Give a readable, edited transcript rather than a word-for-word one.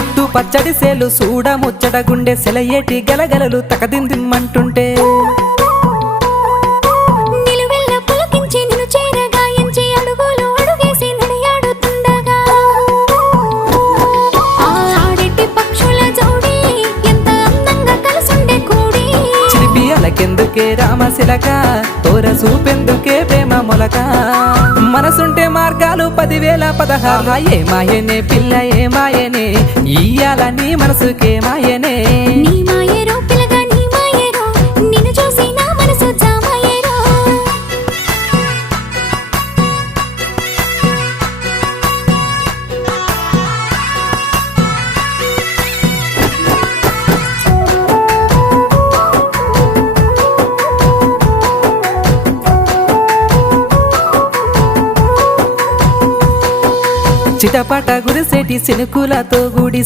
చుట్టూ పచ్చడి సేలు సూడ ముచ్చట గుండె సెలయేటి గలగలలు తకదిందిమ్మంటుంటే నిలువెల్ల పులకించి నిన్ను చేరగాయించి అడుగులు అడుగేసి నడియాడుతుండగా ఆడెట్టి పక్షుల జోడి ఎంత అందంగా కలుసుండే కూడి చిలిపి అలకెందుకే రామశిలక తోర సూపెందుకే ప్రేమ మొలక మనసుంటే మార్గాలు 10,016 ఏ మాయనే పిల్ల ఏ మాయనే ఇయ్యాల నీ మనసుకే మాయనే నీ మాయేరో పిల్లగా నీ మాయేరో నిన్ను చూసి నా మనసు జామాయేరో చిటపట గురిసేటి సినుకులతో గుడి